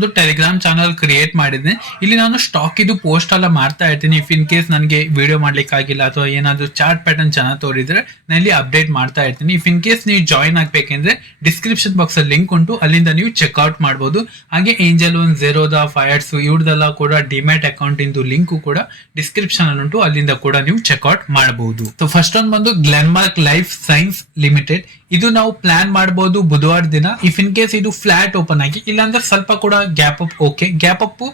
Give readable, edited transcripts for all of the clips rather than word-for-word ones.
ನಾನೊಂದು Telegram channel create ಮಾಡಿದ್ದೆ. ಇಲ್ಲಿ ನಾನು ಸ್ಟಾಕ್ ಇದು ಪೋಸ್ಟ್ ಎಲ್ಲ ಮಾಡ್ತಾ ಇರ್ತೀನಿ. ಇಫ್ ಇನ್ ಕೇಸ್ ನನಗೆ ವಿಡಿಯೋ ಮಾಡ್ಲಿಕ್ಕೆ ಆಗಿಲ್ಲ ಅಥವಾ ಏನಾದ್ರು ಚಾರ್ಟ್ ಪ್ಯಾಟರ್ನ್ ಚೆನ್ನಾಗಿ ತೋರಿದ್ರೆ ನಾನು ಇಲ್ಲಿ ಅಪ್ಡೇಟ್ ಮಾಡ್ತಾ ಇರ್ತೀನಿ. ಇಫ್ ಇನ್ ಕೇಸ್ ನೀವು ಜಾಯಿನ್ ಆಗ್ಬೇಕೆಂದ್ರೆ ಡಿಸ್ಕ್ರಿಪ್ಷನ್ ಬಾಕ್ಸ್ ಅಲ್ಲಿ ಲಿಂಕ್ ಉಂಟು, ಅಲ್ಲಿಂದ ನೀವು ಚೆಕ್ಔಟ್ ಮಾಡಬಹುದು. ಹಾಗೆ ಏಂಜಲ್ ಒನ್, ಝೆರೋದ, ಫೈರ್ಸ್ ಇವ್ರದೆಲ್ಲ ಕೂಡ ಡಿಮ್ಯಾಟ್ ಅಕೌಂಟ್ ಇಂದು ಲಿಂಕ್ ಕೂಡ ಡಿಸ್ಕ್ರಿಪ್ಷನ್ ಅಲ್ಲಿ ಉಂಟು, ಅಲ್ಲಿಂದ ಕೂಡ ನೀವು ಚೆಕ್ಔಟ್ ಮಾಡಬಹುದು. ಸೊ ಫಸ್ಟ್ ಒಂದು ಬಂದು ಗ್ಲೆನ್ಮಾರ್ಕ್ ಲೈಫ್ ಸೈನ್ಸ್ ಲಿಮಿಟೆಡ್. ಇದು ನಾವು ಪ್ಲಾನ್ ಮಾಡಬಹುದು ಬುಧವಾರ ದಿನ. ಇಫ್ ಇನ್ ಕೇಸ್ ಇದು ಫ್ಲಾಟ್ ಓಪನ್ ಆಗಿ ಇಲ್ಲಾಂದ್ರೆ ಸ್ವಲ್ಪ ಕೂಡ gap up, okay gap up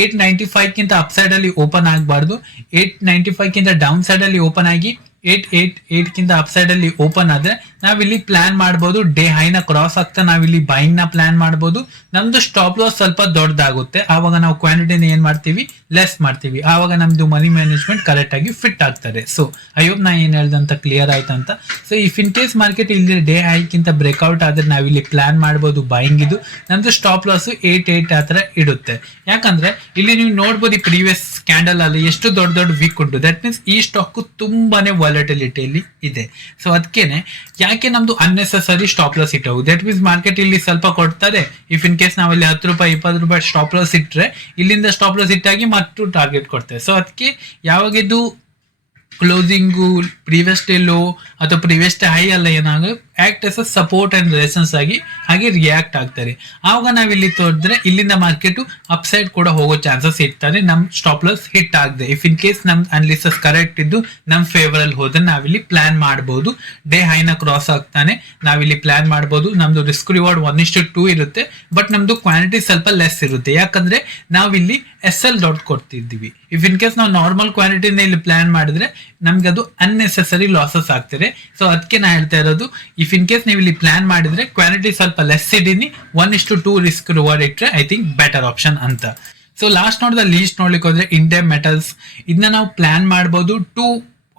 895 ಕಿಂತ ಅಪ್ ಸೈಡ್ ಅಲ್ಲಿ ಓಪನ್ ಆಗಬಾರ್ದು. 895 ಕಿಂತ ಡೌನ್ ಸೈಡ್ ಅಲ್ಲಿ ಓಪನ್ ಆಗಿ 888 ಕಿಂತ ಅಪ್ ಸೈಡ್ ಅಲ್ಲಿ ಓಪನ್ ಆದ್ರೆ ನಾವಿಲ್ಲಿ ಪ್ಲಾನ್ ಮಾಡಬಹುದು. ಡೇ ಹೈನ ಕ್ರಾಸ್ ಆಗ್ತಾ ನಾವಿಲ್ಲಿ ಬೈಂಗ್ ನ ಪ್ಲಾನ್ ಮಾಡಬಹುದು. ನಮ್ದು ಸ್ಟಾಪ್ ಲಾಸ್ ಸ್ವಲ್ಪ ದೊಡ್ಡದಾಗುತ್ತೆ, ಆವಾಗ ನಾವು ಕ್ವಾಂಟಿಟಿನ ಏನ್ ಮಾಡ್ತೀವಿ, ಲೆಸ್ ಮಾಡ್ತೀವಿ. ಆವಾಗ ನಮ್ದು ಮನಿ ಮ್ಯಾನೇಜ್ಮೆಂಟ್ ಕರೆಕ್ಟ್ ಆಗಿ ಫಿಟ್ ಆಗ್ತಾರೆ. ಸೊ ಐ ಹೋಪ್ ನಾ ಏನ್ ಹೇಳ್ದಂತ ಕ್ಲಿಯರ್ ಆಯ್ತಂತ. So if in case market ಇಲ್ಲಿ ಡೇ ಹೈ ಕಿಂತ ಬ್ರೇಕ್ಔಟ್ ಆದ್ರೆ ನಾವಿಲ್ಲಿ ಪ್ಲಾನ್ ಮಾಡಬಹುದು ಬೈಂಗ್ ಇದು. ನಮ್ದು ಸ್ಟಾಪ್ ಲಾಸ್ 88 ಆತರ ಇಡುತ್ತೆ. ಯಾಕಂದ್ರೆ ಇಲ್ಲಿ ನೀವು ನೋಡ್ಬೋದು ಈ ಪ್ರೀವಿಯಸ್ ಕ್ಯಾಂಡಲ್ ಅಲ್ಲಿ ಎಷ್ಟು ದೊಡ್ಡ ದೊಡ್ಡ ವೀಕ್ ಉಂಟು. ದಟ್ ಮೀನ್ಸ್ ಈ ಸ್ಟಾಕ್ ತುಂಬಾನೇ ವಾಲಟಿಲಿಟಿಯಲ್ಲಿ ಇದೆ. ಸೊ ಅದಕ್ಕೇನೆ ಯಾಕೆ ನಮ್ದು ಅನ್ನೆಸೆಸರಿ ಸ್ಟಾಪ್ ಲಾಸ್ ಇಟ್ಟವು. ದಟ್ ಮೀನ್ಸ್ ಮಾರ್ಕೆಟ್ ಇಲ್ಲಿ ಸ್ವಲ್ಪ ಕೊಡ್ತಾರೆ. ಇಫ್ ಇನ್ ಕೇಸ್ ನಾವಲ್ಲಿ 10 ರೂಪಾಯಿ 20 ರೂಪಾಯಿ ಸ್ಟಾಪ್ ಲಾಸ್ ಇಟ್ಟರೆ ಇಲ್ಲಿಂದ ಸ್ಟಾಪ್ ಲಾಸ್ ಇಟ್ಟಾಗಿ ಮತ್ತು ಟಾರ್ಗೆಟ್ ಕೊಡ್ತಾರೆ. ಸೊ ಅದಕ್ಕೆ ಯಾವಾಗಿದ್ದು ಕ್ಲೋಸಿಂಗು ಪ್ರೀವಿಯಸ್ ಡೇ ಲೋ ಅಥವಾ ಪ್ರೀವಿಯಸ್ ಡೇ ಹೈ ಅಲ್ಲ ಏನಾಗ act as a support and resistance ಆಗಿ ಹಾಗೆ ರಿಯಾಕ್ಟ್ ಆಗ್ತಾರೆ. ಆವಾಗ ನಾವಿಲ್ಲಿ ತೋರಿದ್ರೆ ಇಲ್ಲಿಂದ ಮಾರ್ಕೆಟ್ ಅಪ್ ಸೈಡ್ ಕೂಡ ಹೋಗೋ ಚಾನ್ಸಸ್ ಇರ್ತಾರೆ, ನಮ್ ಸ್ಟಾಪ್ ಲಾಸ್ ಹಿಟ್ ಆಗದೆ. ಇಫ್ ಇನ್ ಕೇಸ್ ನಮ್ ಅನಾಲಿಸಿಸ್ ಕರೆಕ್ಟ್ ಇದ್ದು ನಮ್ ಫೇವರ್ ಅಲ್ಲಿ ಹೋದ್ರೆ ನಾವಿಲ್ಲಿ ಪ್ಲಾನ್ ಮಾಡಬಹುದು. ಡೇ ಹೈನ ಕ್ರಾಸ್ ಆಗ್ತಾನೆ ನಾವಿಲ್ಲಿ ಪ್ಲಾನ್ ಮಾಡಬಹುದು. ನಮ್ದು ರಿಸ್ಕ್ ರಿವಾರ್ಡ್ 1:2 ಇರುತ್ತೆ, ಬಟ್ ನಮ್ದು ಕ್ವಾಂಟಿಟಿ ಸ್ವಲ್ಪ ಲೆಸ್ ಇರುತ್ತೆ. ಯಾಕಂದ್ರೆ ನಾವಿಲ್ಲಿ SL ಡಾಟ್ ಕೊಡ್ತಿದ್ದೀವಿ. ಇಫ್ ಇನ್ ಕೇಸ್ ನಾವು ನಾರ್ಮಲ್ ಕ್ವಾಂಟಿಟಿನ ಇಲ್ಲಿ ಪ್ಲಾನ್ ಮಾಡಿದ್ರೆ ನಮ್ಗೆ ಅದು ಅನ್ನೆಸೆಸರಿ ಲಾಸಸ್ ಆಗ್ತಾರೆ. ಸೊ ಅದಕ್ಕೆ ನಾ ಹೇಳ್ತಾ ಇರೋದು, ಇಫ್ ಇನ್ ಕೇಸ್ ನೀವು ಇಲ್ಲಿ ಪ್ಲಾನ್ ಮಾಡಿದ್ರೆ ಕ್ವಾಂಟಿಟಿ ಸ್ವಲ್ಪ ಲೆಸ್ ಇಡೀನಿ, 1:2 ರಿಸ್ಕ್ ರಿವಾರ್ಡ್ ಇಟ್ರೆ ಐ ಥಿಂಕ್ ಬೆಟರ್ ಆಪ್ಷನ್ ಅಂತ. ಸೊ ಲಾಸ್ಟ್ ನೋಡಿದ ಲೀಸ್ಟ್ ನೋಡ್ಲಿಕ್ಕೆ ಹೋದ್ರೆ ಇಂಡಿಯನ್ ಮೆಟಲ್ಸ್. ಇದನ್ನ ನಾವು ಪ್ಲಾನ್ ಮಾಡಬಹುದು. 2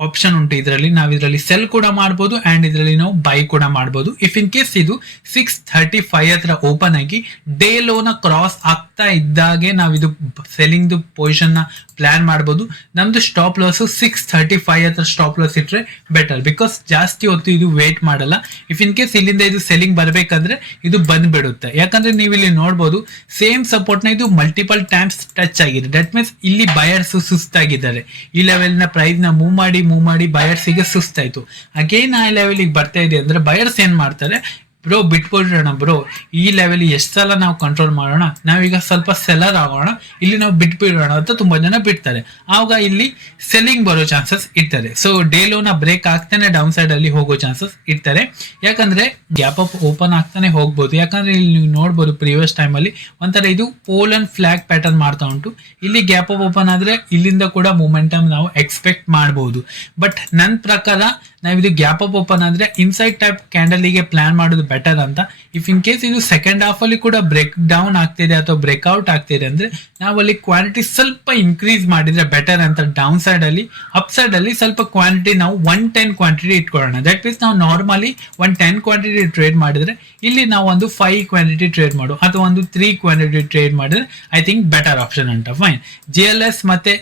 ಆಪ್ಷನ್ ಉಂಟು ಇದರಲ್ಲಿ. ನಾವು ಇದರಲ್ಲಿ ಸೆಲ್ ಕೂಡ ಮಾಡಬಹುದು ಅಂಡ್ ಇದರಲ್ಲಿ ನಾವು ಬೈ ಕೂಡ ಮಾಡಬಹುದು. ಇಫ್ ಇನ್ ಕೇಸ್ ಇದು 635 ಹತ್ರ ಓಪನ್ ಆಗಿ ಡೇ ಲೋನ ಕ್ರಾಸ್ ಆಗ್ತಾ ಇದ್ದಾಗೆ ನಾವು ಇದು ಸೆಲ್ಲಿಂಗ್ ಪೊಸಿಷನ್ ನ ಪ್ಲಾನ್ ಮಾಡಬಹುದು. ನಮ್ದು ಸ್ಟಾಪ್ ಲಾಸ್ 635 ಹತ್ರ ಸ್ಟಾಪ್ ಲಾಸ್ ಇಟ್ರೆ ಬೆಟರ್, ಬಿಕಾಸ್ ಜಾಸ್ತಿ ಹೊತ್ತು ಇದು ವೇಟ್ ಮಾಡಲ್ಲ. ಇಫ್ ಇನ್ ಕೇಸ್ ಇಲ್ಲಿಂದ ಇದು ಸೆಲ್ಲಿಂಗ್ ಬರಬೇಕಂದ್ರೆ ಇದು ಬಂದ್ಬಿಡುತ್ತೆ. ಯಾಕಂದ್ರೆ ನೀವು ಇಲ್ಲಿ ನೋಡಬಹುದು ಸೇಮ್ ಸಪೋರ್ಟ್ ನ ಇದು ಮಲ್ಟಿಪಲ್ ಟೈಮ್ಸ್ ಟಚ್ ಆಗಿದೆ. ದಟ್ ಮೀನ್ಸ್ ಇಲ್ಲಿ ಬಯರ್ಸ್ ಸುಸ್ತಾಗಿದ್ದಾರೆ. ಈ ಲೆವೆಲ್ ನ ಪ್ರೈಸ್ ನ ಮೂವ್ ಮಾಡಿ ಬಯರ್ಸ್ ಗೆ ಸುಸ್ತಾಯ್ತು. ಅಗೇನ್ ಆ ಲೆವೆಲ್ ಬರ್ತಾ ಇದೆ ಅಂದ್ರೆ ಬಯರ್ಸ್ ಏನ್ ಮಾಡ್ತಾರೆ, ಬ್ರೋ ಬಿಟ್ಬಿಡೋಣ ಬ್ರೋ, ಈ ಲೆವೆಲ್ ಎಷ್ಟು ಸಲ ನಾವು ಕಂಟ್ರೋಲ್ ಮಾಡೋಣ, ನಾವೀಗ ಸ್ವಲ್ಪ ಸೆಲ್ಲರ್ ಆಗೋಣ, ಇಲ್ಲಿ ನಾವು ಬಿಟ್ಬಿಡೋಣ ಅಂತ ತುಂಬಾ ಜನ ಬಿಡ್ತಾರೆ. ಆವಾಗ ಇಲ್ಲಿ ಸೆಲ್ಲಿಂಗ್ ಬರೋ ಚಾನ್ಸಸ್ ಇರ್ತಾರೆ. ಸೊ ಡೇ ಲೋನ ಬ್ರೇಕ್ ಆಗ್ತಾನೆ ಡೌನ್ ಸೈಡ್ ಅಲ್ಲಿ ಹೋಗೋ ಚಾನ್ಸಸ್ ಇರ್ತಾರೆ. ಯಾಕಂದ್ರೆ ಗ್ಯಾಪ್ ಅಪ್ ಓಪನ್ ಆಗ್ತಾನೆ ಹೋಗ್ಬೋದು. ಯಾಕಂದ್ರೆ ಇಲ್ಲಿ ನೀವು ನೋಡ್ಬೋದು ಪ್ರೀವಿಯಸ್ ಟೈಮ್ ಅಲ್ಲಿ ಒಂಥರ ಇದು ಪೋಲ್ ಅಂಡ್ ಫ್ಲಾಗ್ ಪ್ಯಾಟರ್ನ್ ಮಾಡ್ತಾ ಉಂಟು. ಇಲ್ಲಿ ಗ್ಯಾಪ್ ಅಪ್ ಓಪನ್ ಆದ್ರೆ ಇಲ್ಲಿಂದ ಕೂಡ ಮೂಮೆಂಟಮ್ ನಾವು ಎಕ್ಸ್ಪೆಕ್ಟ್ ಮಾಡಬಹುದು. ಬಟ್ ನನ್ನ ಪ್ರಕಾರ ನಾವಿದು ಗ್ಯಾಪ್ ಅಪ್ ಓಪನ್ ಆದ್ರೆ ಇನ್ಸೈಡ್ ಟೈಪ್ ಕ್ಯಾಂಡಲ್ ಗೆ ಪ್ಲಾನ್ ಮಾಡೋದು ಬೆಟರ್ ಅಂತ. ಇಫ್ ಇನ್ ಕೇಸ್ ಇದು ಸೆಕೆಂಡ್ ಹಾಫ್ ಅಲ್ಲಿ ಕೂಡ ಬ್ರೇಕ್ ಡೌನ್ ಆಗ್ತಿದೆ ಅಥವಾ ಬ್ರೇಕ್ಔಟ್ ಆಗ್ತಿದೆ ಅಂದ್ರೆ ನಾವಲ್ಲಿ ಕ್ವಾಂಟಿಟಿ ಸ್ವಲ್ಪ ಇನ್ಕ್ರೀಸ್ ಮಾಡಿದ್ರೆ ಬೆಟರ್ ಅಂತ. ಡೌನ್ ಸೈಡ್ ಅಲ್ಲಿ ಅಪ್ ಸೈಡ್ ಅಲ್ಲಿ ಸ್ವಲ್ಪ ಕ್ವಾಂಟಿಟಿ ನಾವು 110 ಕ್ವಾಂಟಿಟಿ ಇಟ್ಕೊಳ್ಳೋಣ. ದಟ್ ಮೀನ್ಸ್ ನಾವು ನಾರ್ಮಲಿ 110 ಕ್ವಾಂಟಿಟಿ ಟ್ರೇಡ್ ಮಾಡಿದ್ರೆ ಇಲ್ಲಿ ನಾವು ಒಂದು 5 ಕ್ವಾಂಟಿಟಿ ಟ್ರೇಡ್ ಮಾಡು ಅಥವಾ ಒಂದು 3 ಕ್ವಾಂಟಿಟಿ ಟ್ರೇಡ್ ಮಾಡಿದ್ರೆ ಐ ಥಿಂಕ್ ಬೆಟರ್ ಆಪ್ಷನ್ ಅಂತ. ಫೈನ್. JLS ಮತ್ತೆ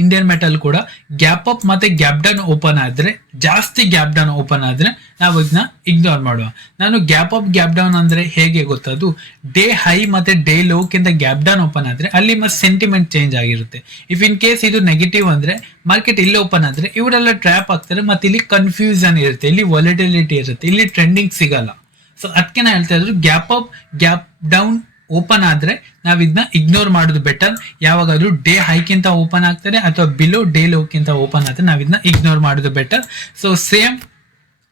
ಇಂಡಿಯನ್ ಮೆಟಲ್ ಕೂಡ ಗ್ಯಾಪ್ ಅಪ್ ಮತ್ತೆ ಗ್ಯಾಪ್ ಡೌನ್ ಓಪನ್ ಆದ್ರೆ, ಜಾಸ್ತಿ ಗ್ಯಾಪ್ ಡೌನ್ ಓಪನ್ ಆದ್ರೆ ನಾವು ಇದನ್ನ ಇಗ್ನೋರ್ ಮಾಡುವ. ನಾನು ಗ್ಯಾಪ್ ಅಪ್ ಗ್ಯಾಪ್ ಡೌನ್ ಅಂದ್ರೆ ಹೇಗೆ ಗೊತ್ತದು, ಡೇ ಹೈ ಮತ್ತೆ ಡೇ ಲೋಕ್ಕಿಂತ ಗ್ಯಾಪ್ ಡೌನ್ ಓಪನ್ ಆದ್ರೆ ಅಲ್ಲಿ ಮತ್ತೆ ಸೆಂಟಿಮೆಂಟ್ ಚೇಂಜ್ ಆಗಿರುತ್ತೆ. ಇಫ್ ಇನ್ ಕೇಸ್ ಇದು ನೆಗೆಟಿವ್ ಅಂದ್ರೆ ಮಾರ್ಕೆಟ್ ಇಲ್ಲಿ ಓಪನ್ ಆದ್ರೆ ಇವರೆಲ್ಲ ಟ್ರ್ಯಾಪ್ ಆಗ್ತಾರೆ, ಮತ್ತೆ ಇಲ್ಲಿ ಕನ್ಫ್ಯೂಷನ್ ಇರುತ್ತೆ, ಇಲ್ಲಿ ವಾಲಿಟಿಲಿಟಿ ಇರುತ್ತೆ, ಇಲ್ಲಿ ಟ್ರೆಂಡಿಂಗ್ ಸಿಗಲ್ಲ. ಸೊ ಅದಕ್ಕೆ ನಾ ಹೇಳ್ತಾ ಇದ್ರು gap up gap down open ಆದ್ರೆ ನಾವ್ ಇದನ್ನ ಇಗ್ನೋರ್ ಮಾಡೋದು ಬೆಟರ್. ಯಾವಾಗಾದ್ರೂ ಡೇ ಹೈಕ್ಕಿಂತ ಓಪನ್ ಆಗ್ತಾರೆ ಅಥವಾ ಬಿಲೋ ಡೇ ಲೋಕ್ಕಿಂತ ಓಪನ್ ಆದ್ರೆ ನಾವ್ ಇದನ್ನ ಇಗ್ನೋರ್ ಮಾಡೋದು ಬೆಟರ್. ಸೊ ಸೇಮ್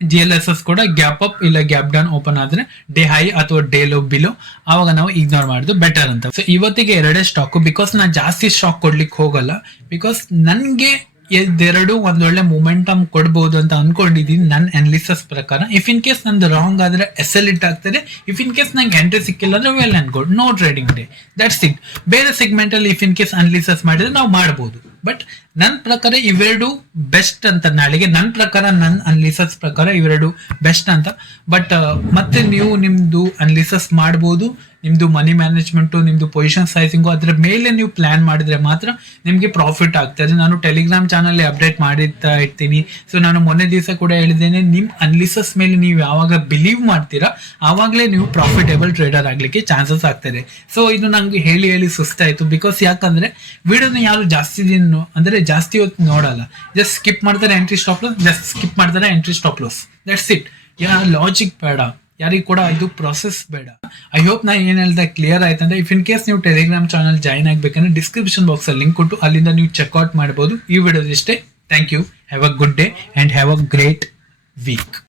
JLSS ಕೂಡ ಗ್ಯಾಪ್ ಅಪ್ ಇಲ್ಲ ಗ್ಯಾಪ್ ಡೌನ್ ಓಪನ್ ಆದ್ರೆ ಡೇ ಹೈ ಅಥವಾ ಡೇ ಲೋ ಬಿಲೋ, ಆವಾಗ ನಾವು ಇಗ್ನೋರ್ ಮಾಡೋದು ಬೆಟರ್ ಅಂತ. ಸೊ ಇವತ್ತಿಗೆ 2 ಸ್ಟಾಕ್, ಬಿಕಾಸ್ ನಾನು ಜಾಸ್ತಿ ಸ್ಟಾಕ್ ಕೊಡ್ಲಿಕ್ಕೆ ಹೋಗಲ್ಲ, ಬಿಕಾಸ್ ನನ್ಗೆ ಇದೆರಡು ಒಂದೊಳ್ಳೆ ಮೂಮೆಂಟಮ್ ಕೊಡ್ಬೋದು ಅಂತ ಅನ್ಕೊಂಡಿದೀನಿ ನನ್ನ ಅನಾಲಿಸಿಸ್ ಪ್ರಕಾರ. ಇಫ್ ಇನ್ ಕೇಸ್ ನಂದು ರಾಂಗ್ ಆದ್ರೆ SL ಇಟ್ ಆಗ್ತದೆ. ಇಫ್ ಇನ್ ಕೇಸ್ ನಂಗೆ ಎಂಟ್ರಿ ಸಿಕ್ಕಿಲ್ಲ ಅಂದ್ರೆ well and good, no trading day, that's it. ಬೇರೆ ಸೆಗ್ಮೆಂಟ್ ಅಲ್ಲಿ ಇಫ್ ಇನ್ ಕೇಸ್ ಅನಾಲಿಸಿಸ್ ಮಾಡಿದ್ರೆ ನಾವು ಮಾಡಬಹುದು. ಬಟ್ ನನ್ನ ಪ್ರಕಾರ ಇವೆರಡು ಬೆಸ್ಟ್ ಅಂತ, ನಾಳೆಗೆ ನನ್ನ ಪ್ರಕಾರ, ನನ್ನ ಅನ್ಲಿಸಸ್ ಪ್ರಕಾರ ಇವೆರಡು ಬೆಸ್ಟ್ ಅಂತ. ಬಟ್ ಮತ್ತೆ ನೀವು ನಿಮ್ದು ಅನ್ಲಿಸಸ್ ಮಾಡ್ಬೋದು, ನಿಮ್ದು ಮನಿ ಮ್ಯಾನೇಜ್ಮೆಂಟು, ನಿಮ್ದು ಪೊಸಿಷನ್ ಸೈಜಿಂಗು ಅದರ ಮೇಲೆ ನೀವು ಪ್ಲಾನ್ ಮಾಡಿದ್ರೆ ಮಾತ್ರ ನಿಮಗೆ ಪ್ರಾಫಿಟ್ ಆಗ್ತದೆ. ನಾನು ಟೆಲಿಗ್ರಾಮ್ ಚಾನಲ್ ಅಪ್ಡೇಟ್ ಮಾಡಿರ್ತಾ ಇರ್ತೀನಿ. ಸೊ ನಾನು ಮೊನ್ನೆ ದಿವಸ ಕೂಡ ಹೇಳಿದ್ದೇನೆ, ನಿಮ್ಮ ಅನ್ಲಿಸಸ್ ಮೇಲೆ ನೀವು ಯಾವಾಗ ಬಿಲೀವ್ ಮಾಡ್ತೀರಾ ಆವಾಗಲೇ ನೀವು ಪ್ರಾಫಿಟೇಬಲ್ ಟ್ರೇಡರ್ ಆಗ್ಲಿಕ್ಕೆ ಚಾನ್ಸಸ್ ಆಗ್ತದೆ. ಸೊ ಇದು ನಂಗೆ ಹೇಳಿ ಹೇಳಿ ಸುಸ್ತಾಯ್ತು. ಬಿಕಾಸ್ ಯಾಕಂದ್ರೆ ವಿಡಿಯೋನ ಯಾರು ಜಾಸ್ತಿ ದಿನ ಅಂದ್ರೆ ಜಾಸ್ತಿ ಹೊತ್ತು ನೋಡಲ್ಲ, ಜಸ್ಟ್ ಸ್ಕಿಪ್ ಮಾಡ್ತಾರೆ entry stop loss, just skip ಮಾಡ್ತಾರೆ entry stop loss, that's it. Logic ಬೇಡ ಯಾರಿಗೂ ಕೂಡ, ಇದು ಪ್ರೊಸೆಸ್ ಬೇಡ. ಐ ಹೋಪ್ ನಾ ಏನ್ ಹೇಳ್ದೆ ಕ್ಲಿಯರ್ ಆಯ್ತಂದ್ರೆ. ಇಫ್ ಇನ್ ಕೇಸ್ ನೀವು ಟೆಲಿಗ್ರಾಮ್ ಚಾನಲ್ ಜಾಯ್ನ್ ಆಗ್ಬೇಕಂದ್ರೆ ಡಿಸ್ಕ್ರಿಪ್ಷನ್ ಬಾಕ್ಸ್ ಅಲ್ಲಿ ಲಿಂಕ್ ಕೊಟ್ಟು ಅಲ್ಲಿಂದ ನೀವು ಚೆಕ್ಔಟ್ ಮಾಡಬಹುದು. ಈ ವಿಡಿಯೋ ಇಷ್ಟೇ. Thank you. Have a good day and have a great weak.